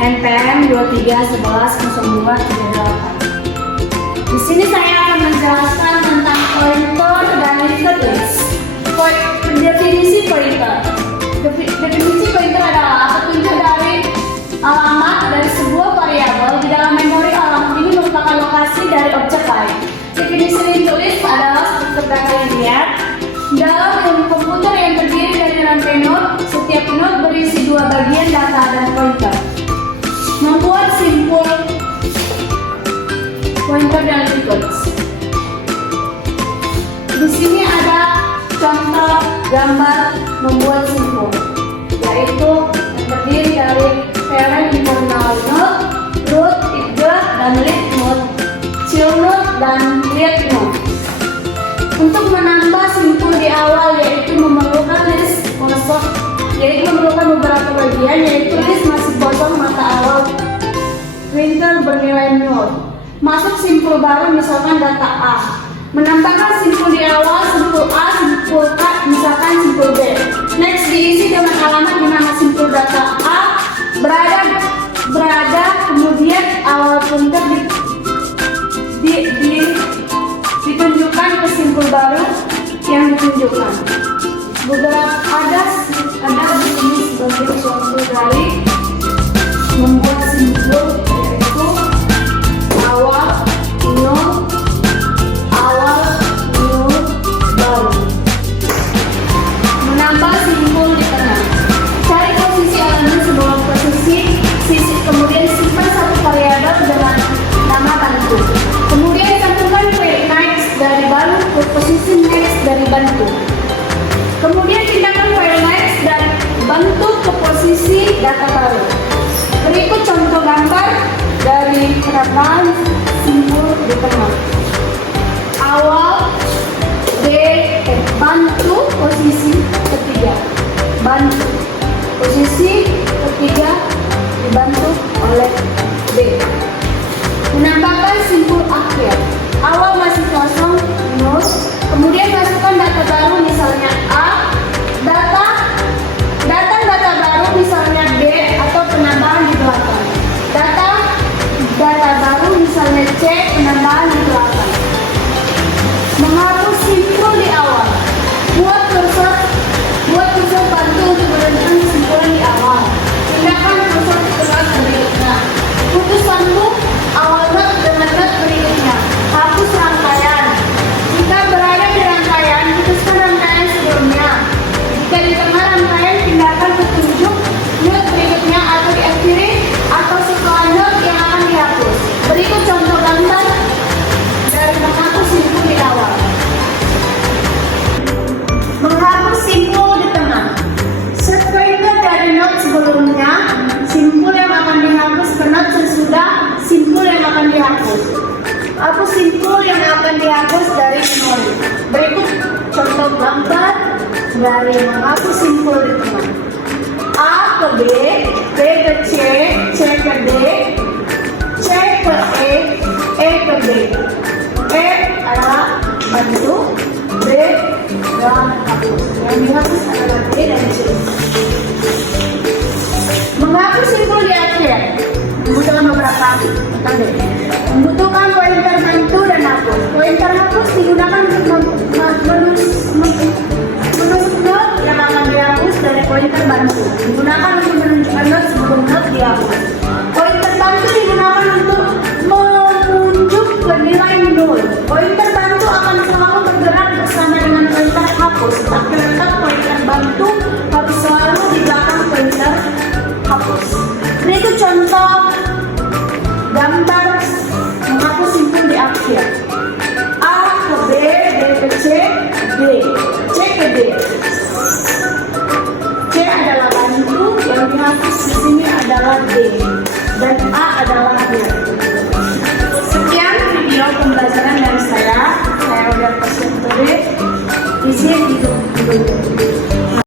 NPM 23110238. Di sini saya akan menjelaskan tentang pointer dan linked list. Definisi pointer. Definisi pointer adalah petunjuk dari alamat dari sebuah variabel di dalam memori alamat ini merupakan lokasi dari objek lain. Definisi linked list adalah struktur data linear dalam komputer yang terdiri dari rantai node. Setiap node berisi dua bagian data dan pointer. Membuat simpul pointer dan linked list. Di sini ada contoh gambar membuat simpul, yaitu yang terdiri dari parent internal node, root, integer, dan leaf node, child node, dan lead node. Untuk menambah simpul di awal yaitu memerlukan list kosong, yaitu memerlukan beberapa bagian, yaitu list masih kosong mata awal printer bernilai node. Masuk simpul baru misalkan data A. Menambahkan simpul di awal simpul A, simpul K, misalkan simpul B. Next diisi dengan alamat di mana simpul data A berada, kemudian awal pointer ditunjukkan ke simpul baru yang ditunjukkan. Ada di sini sebagai contoh dari membuat simpul, yaitu awal node baru. Menambah simpul di tengah. Cari posisi elemen sebelum posisi sisi, kemudian simpan satu variabel dengan nama bantu. Kemudian cantumkan query next dari baru ke posisi next dari bantu. Kemudian pindahkan query next dari bantu ke posisi data baru. Berikut contoh gambar dari penambahan simpul di tengah. Awal bantu posisi ketiga, bantu posisi ketiga dibantu oleh B. Menambahkan simpul akhir. Awal masih kosong, node, kemudian masukkan data baru misalnya A, data baru misalnya B, atau penambahan di belakang. Data baru misalnya C, penambahan di belakang. Menghapus simpul di awal. Buat kursor bantu untuk menentukan kesimpulan di awal. Pindahkan kursor ke node berikutnya. Putus sambung awal node dengan node berikutnya. Hapus rangkaian. Jika berada di rangkaian, putuskan rangkaian sebelumnya. Jika di tengah rangkaian, pindahkan petunjuk node berikutnya atau diakhiri atau setelah node yang akan dihapus. Berikut contoh gambar dari menghapus simpul di awal. Menghapus simpul di tengah. Set pointer dari node sebelumnya, simpul yang akan dihapus ke node sesudah simpul yang akan dihapus. Hapus simpul yang akan dihapus dari memori. Berikut contoh gambar dari menghapus simpul di tengah. A ke B, B ke C, C ke D, C ke E ke D. E adalah bantu, B adalah hapus. Yang dihapus adalah D dan C. Menghapus simpul di akhir membutuhkan beberapa metode. Membutuhkan pointer bantu dan hapus. Pointer hapus digunakan untuk menusuk node yang akan dihapus dari pointer bantu. Digunakan untuk menunjukkan node sebelum node dihapus. Pointer bantu digunakan untuk menunjuk ke nilai node. Pointer bantu akan selalu bergerak bersama dengan pointer hapus. Tapi tetap pointer bantu harus selalu di belakang pointer hapus. Berikut contoh gambar menghapus simpul di akhir. A ke B, B ke C, D, C ke D. C adalah bantu, yang dihapus di sini adalah D, dan A adalah D. Sekian video pembelajaran dari saya udah kasih metode. Di sini